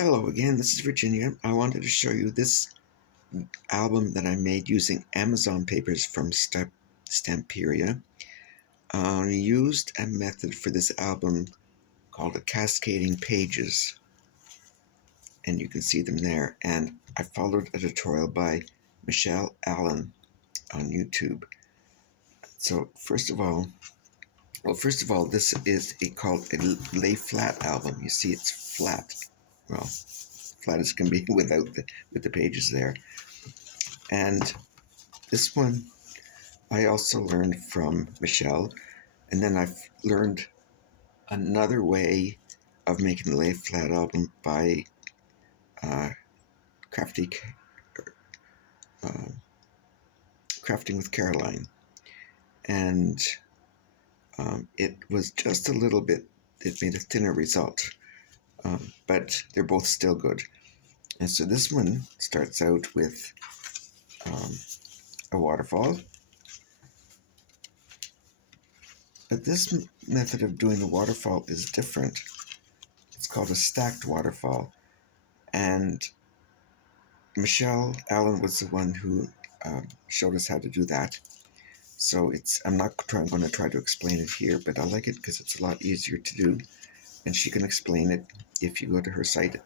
Hello again, this is Virginia. I wanted to show you this album that I made using Amazon papers from Stamperia. I used a method for this album called a Cascading Pages, and you can see them there. And I followed a tutorial by Michelle Allen on YouTube. So first of all, this is called a lay flat album. You see it's flat. Well, flat as can be with the pages there. And this one I also learned from Michelle, and then I've learned another way of making a lay flat album by uh, Crafty, uh, Crafting with Caroline, and it was just a little bit. It made a thinner result, but they're both still good. And so this one starts out with a waterfall. But this method of doing the waterfall is different. It's called a stacked waterfall. And Michelle Allen was the one who showed us how to do that. So I'm not going to try to explain it here, but I like it because it's a lot easier to do. And she can explain it if you go to her site.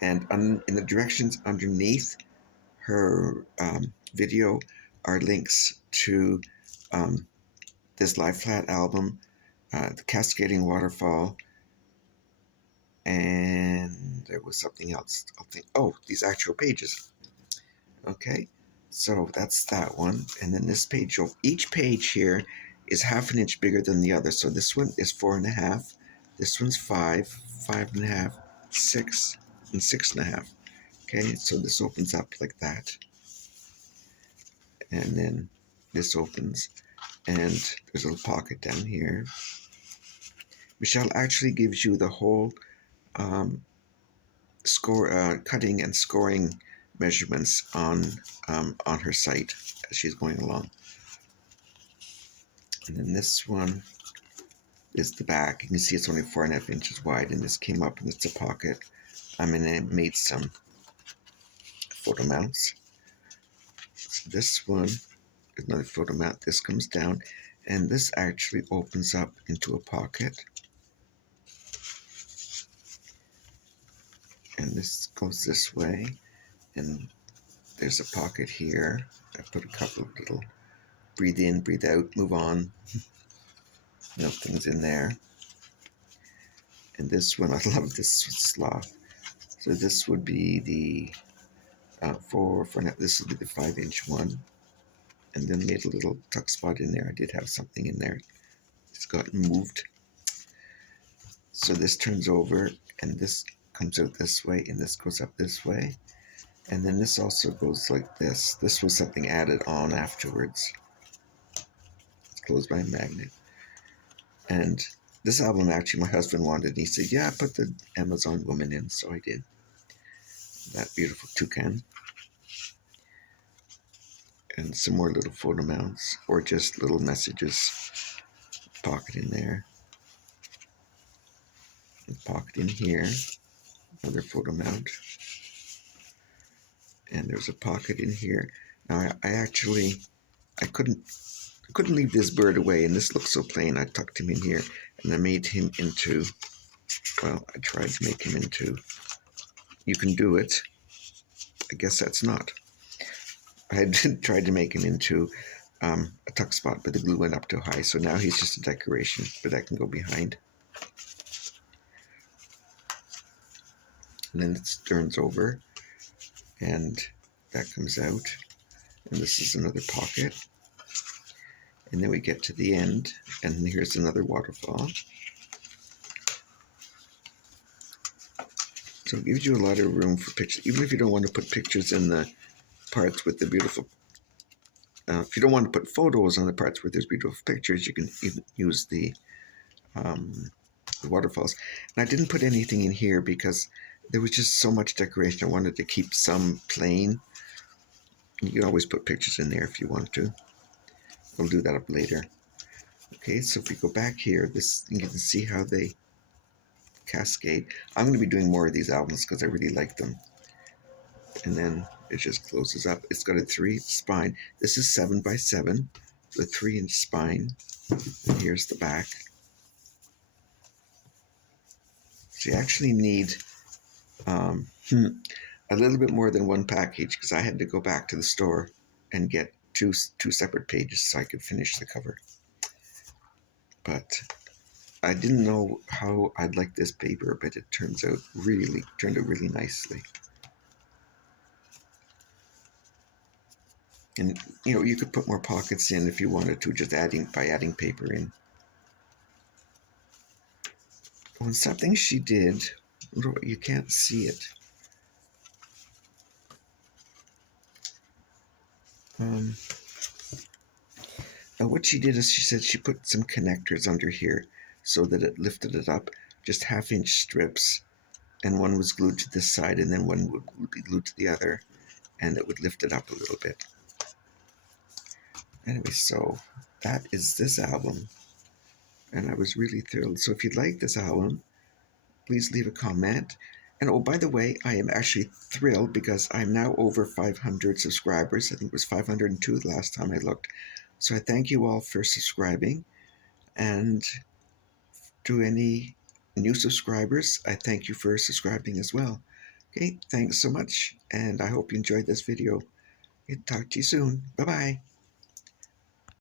And in the directions underneath her video are links to this Lie Flat album, the Cascading Waterfall, and there was something else. These actual pages. Okay, so that's that one. And then this page, each page here is 1/2 inch bigger than the other. So this one is 4.5, this one's 5, 5.5, 6, and 6.5. Okay, so this opens up like that. And then this opens, and there's a little pocket down here. Michelle actually gives you the whole cutting and scoring measurements on her site as she's going along. And then this one is the back. You can see it's only 4.5 inches wide, and this came up and it's a pocket. And I made some photo mounts. So this one is another photo mount. This comes down, and this actually opens up into a pocket. And this goes this way, and there's a pocket here. I put a couple of little breathe in, breathe out, move on, things in there. And this one, I love this sloth. So this would be the this would be the 5-inch one, and then made a little tuck spot in there. I did have something in there. It's gotten moved. So this turns over, and this comes out this way, and this goes up this way. And then this also goes like this. This was something added on afterwards. It's closed by a magnet. And this album actually my husband wanted, and he said, yeah, put the Amazon woman in, so I did. That beautiful toucan. And some more little photo mounts, or just little messages. Pocket in there. And pocket in here. Another photo mount. And there's a pocket in here. Now I couldn't leave this bird away, and this looks so plain. I tucked him in here, and I made him into, well, I tried to make him into, you can do it. I guess that's not. I tried to make him into a tuck spot, but the glue went up too high, so now he's just a decoration, but I can go behind. And then it turns over, and that comes out, and this is another pocket. And then we get to the end, and here's another waterfall. So it gives you a lot of room for pictures, even if you don't want to put pictures in the parts with the beautiful, if you don't want to put photos on the parts where there's beautiful pictures, you can even use the waterfalls. And I didn't put anything in here because there was just so much decoration. I wanted to keep some plain. You can always put pictures in there if you want to. We'll do that up later. Okay, so if we go back here, you can see how they Cascade. I'm going to be doing more of these albums because I really like them. And then it just closes up. It's got a 3 spine. This is 7 by 7, so a 3-inch spine. And here's the back. So you actually need a little bit more than one package because I had to go back to the store and get two separate pages so I could finish the cover. But I didn't know how I'd like this paper, but it turned out really nicely. And you could put more pockets in if you wanted to, just by adding paper in. Well, something she did, you can't see it. What she did is she said she put some connectors under here so that it lifted it up, just 1/2-inch strips, and one was glued to this side and then one would be glued to the other, and it would lift it up a little bit. Anyway, so that is this album, and I was really thrilled. So if you'd like this album, please leave a comment. And oh, by the way, I am actually thrilled because I'm now over 500 subscribers. I think it was 502 the last time I looked. So I thank you all for subscribing. And to any new subscribers, I thank you for subscribing as well. Okay, thanks so much, and I hope you enjoyed this video. Talk to you soon. Bye-bye.